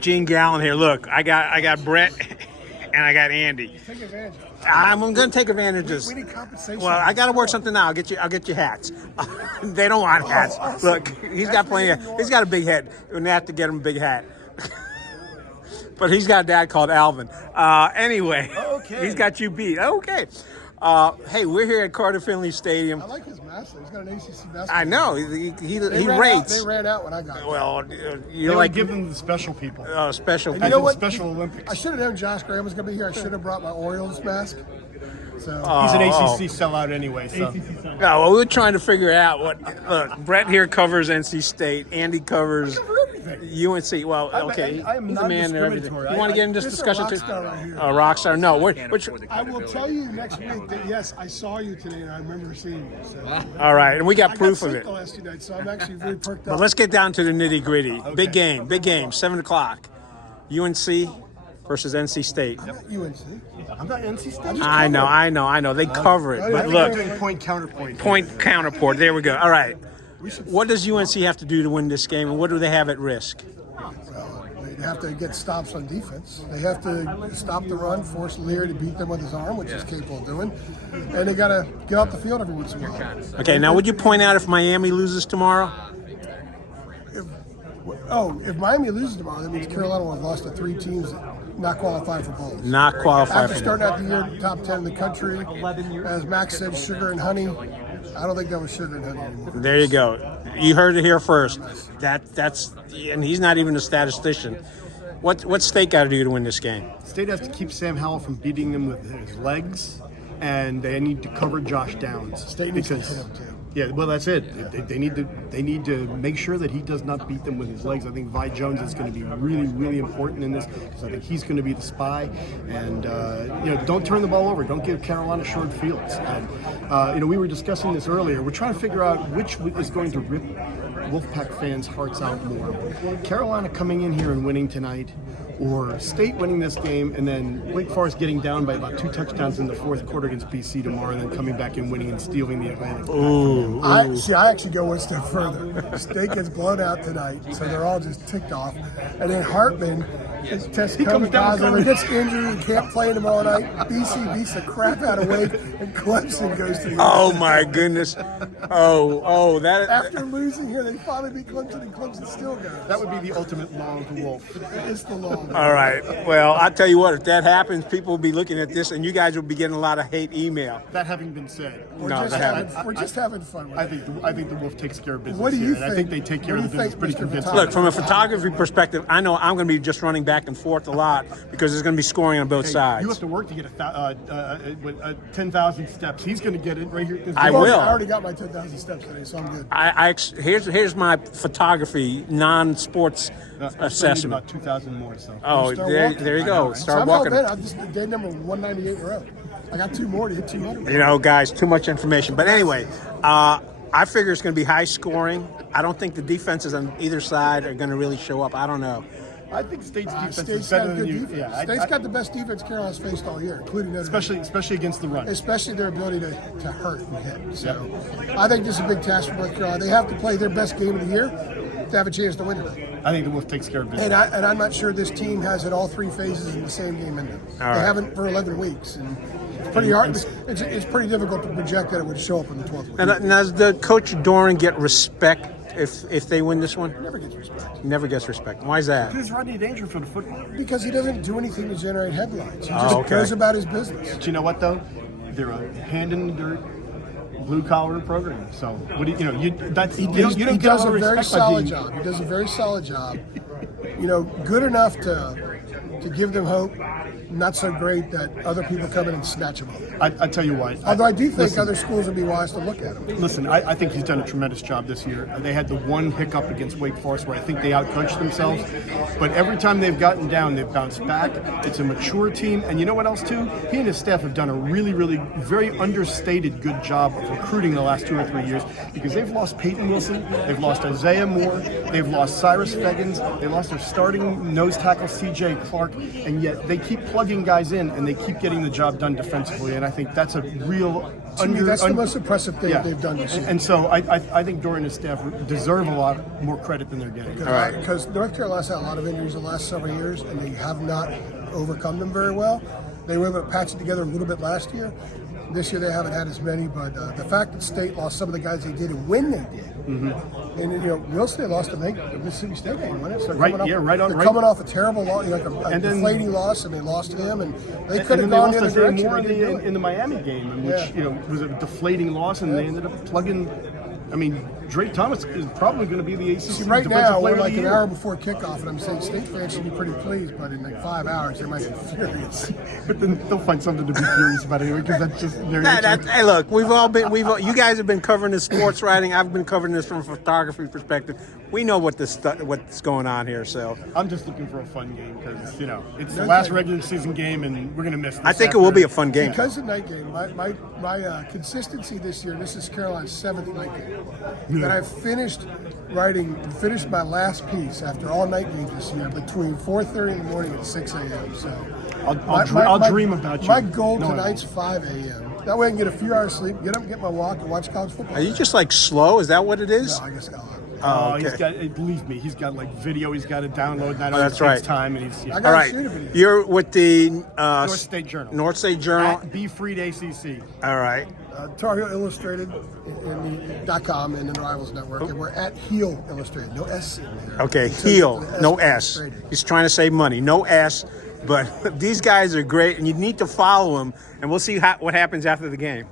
Gene Galin here. Look, I got Brett and I got Andy. Take advantage. I'm going to take advantage of this. We need compensation. Well, I got to work something out. I'll get you hats. They don't want hats. Awesome. Look, he's got He's got a big head. We're gonna have to get him a big hat. But he's got a dad called Alvin. Anyway, Okay. He's got you beat. Okay. Hey, we're here at Carter Finley Stadium. I like his master. He's got an ACC basketball. I know he ran rates. Out, they ran out when I got it. Well, They you're like like give them the special people. special. You know what? Special Olympics. I should have known Josh Graham was going to be here. I should have brought my Orioles mask. So He's an ACC sellout anyway. So No, well, we were trying to figure out what. Look, Brett here covers NC State. Andy covers UNC. Well, okay, I am he's a man there. Everything. non-discriminatory. You want to get in this This is a discussion rock too? star right here. A rock star? No. Which? I will tell you next week that yes, I saw you today and I remember seeing you. So. All right, and we got I proof got of sick it. the last 2 nights, so I'm actually really perked But up. let's get down to the nitty gritty. Big game. 7 o'clock. UNC versus NC State. I'm not UNC. I'm not NC State. I know. They cover it. But I'm look, doing point counterpoint. point counterport. There we go. All right. What does UNC have to do to win this game, and what do they have at risk? Well, they have to get stops on defense. They have to stop the run, force Lear to beat them with his arm, which he's capable of doing. And they got to get off the field every once in a while. Okay, now would you point out if Miami loses tomorrow? If Miami loses tomorrow, that means Carolina will have lost to 3 teams that not qualified for bowls. Not qualified After for starting out the year top 10 in the country, as Max said, sugar and honey. I don't think that was sugar and honey anymore. There you go. You heard it here first. That's and he's not even a statistician. What's State got to do to win this game? State has to keep Sam Howell from beating them with his legs, and they need to cover Josh Downs. State needs to hit him too. Yeah, well, that's it. They need to make sure that he does not beat them with his legs. I think Vi Jones is going to be really, really important in this because I think he's going to be the spy. And don't turn the ball over. Don't give Carolina short fields. And we were discussing this earlier. We're trying to figure out which is going to rip Wolfpack fans' hearts out more. Carolina coming in here and winning tonight, or State winning this game and then Wake Forest getting down by about 2 touchdowns in the fourth quarter against BC tomorrow, and then coming back and winning and stealing the Atlantic. I actually go one step further. State gets blown out tonight, so they're all just ticked off. And then Hartman tests COVID positive and gets injured and can't play tomorrow night. BC beats the crap out of Wake, and Clemson goes to the Oh my goodness! That After losing here, they finally beat Clemson, and Clemson still goes. That would be the ultimate long to Wolf. It's the long. All right. Well, I tell you what, if that happens, people will be looking at this, and you guys will be getting a lot of hate email. That having been said, We're just having fun with it. I think the Wolf takes care of business. What do you here, and think? I think they take care What of do the you business think, pretty Mr. convincing. Look, from a photography perspective, I know I'm going to be just running back and forth a lot because there's going to be scoring on both sides. You have to work to get 10,000 steps. He's going to get it right here. I will. I already got my 10,000 steps today, so I'm good. Here's my photography, non-sports assessment. About 2,000 more. So. Oh, Start there walking. you go. So Start I'm walking. I'm just day number 198 in a row. I got 2 more to hit 200. You know, guys, too much information. But anyway, I figure it's going to be high scoring. I don't think the defenses on either side are going to really show up. I don't know. I think State's defense is State's got better a than good you. defense. Yeah, State's got the best defense Carolina's faced all year, including Notre Dame. especially against the run. Especially their ability to hurt and hit. So I think this is a big task for North Carolina. They have to play their best game of the year to have a chance to win tonight. I think the Wolf takes care of business. And I'm not sure this team has it all 3 phases in the same game in them. They haven't for 11 weeks. And it's pretty hard. It's pretty difficult to project that it would show up in the 12th week. And does the coach Doran get respect if they win this one? Never gets respect. Never gets respect. Why is that? Who's Rodney Dangerfield for the football? Because he doesn't do anything to generate headlines. He just goes about his business. But you know what though? They're a hand in the dirt, blue collar program. So what do you know? You don't He get does all a the very respect by solid being- job. He does a very solid job. Good enough to give them hope. Not so great that other people come in and snatch him up. I tell you what. Although I do think other schools would be wise to look at him. Listen, I think he's done a tremendous job this year. They had the one hiccup against Wake Forest where I think they outcoached themselves. But every time they've gotten down, they've bounced back. It's a mature team. And you know what else, too? He and his staff have done a really, really very understated good job of recruiting the last 2 or 3 years because they've lost Peyton Wilson, they've lost Isaiah Moore, they've lost Cyrus Feggins, they lost their starting nose tackle C.J. Clark, and yet they keep plugging guys in and they keep getting the job done defensively. And I think that's a real To me, that's the most impressive thing they've done this year. And so I think Dorian and his staff deserve a lot more credit than they're getting. Because North Carolina's had a lot of injuries the last several years, and they have not overcome them very well. They were able to patch it together a little bit last year. This year they haven't had as many, but the fact that State lost some of the guys they did and when they did, and Will State lost the Mississippi State game, wasn't it? So they're coming off a terrible loss, like a deflating loss, and they lost him, and they could have gone the other direction. More in the Miami game, in which was a deflating loss, and they ended up plugging. I mean, Drake Thomas is probably going to be the ACC right defensive now, player we're like of the an year. hour before kickoff, and I'm saying State fans should be pretty pleased, but in like 5 hours, they might be furious. But then they'll find something to be furious about anyway, because that's just their nature. Hey, look, you guys have been covering this sports writing. I've been covering this from a photography perspective. We know what's going on here. So I'm just looking for a fun game because it's the last regular season game, and we're going to miss this. I think it will be a fun game. Because of night game, my consistency this year, this is Carolina's 7th night game, that I've finished my last piece after all night games this year between 4:30 in the morning and 6 a.m. So I'll dream about you. My goal tonight's 5 a.m. That way I can get a few hours sleep, get up, get my walk, and watch college football. Are you just like slow? Is that what it is? No, I guess Galin. Oh, okay. He's got. Believe me, he's got like video. He's got to download. And that's right. Time and he's. I gotta All right, shoot a video. you're with the North State Journal. North State Journal. At Be Freed ACC. All right. Tar Heel Illustrated .com and the Rivals Network, and we're at Heel Illustrated. No S in there. Okay, Because heel, the no is S. illustrated. He's trying to save money, no S. But these guys are great, and you need to follow them. And we'll see what happens after the game.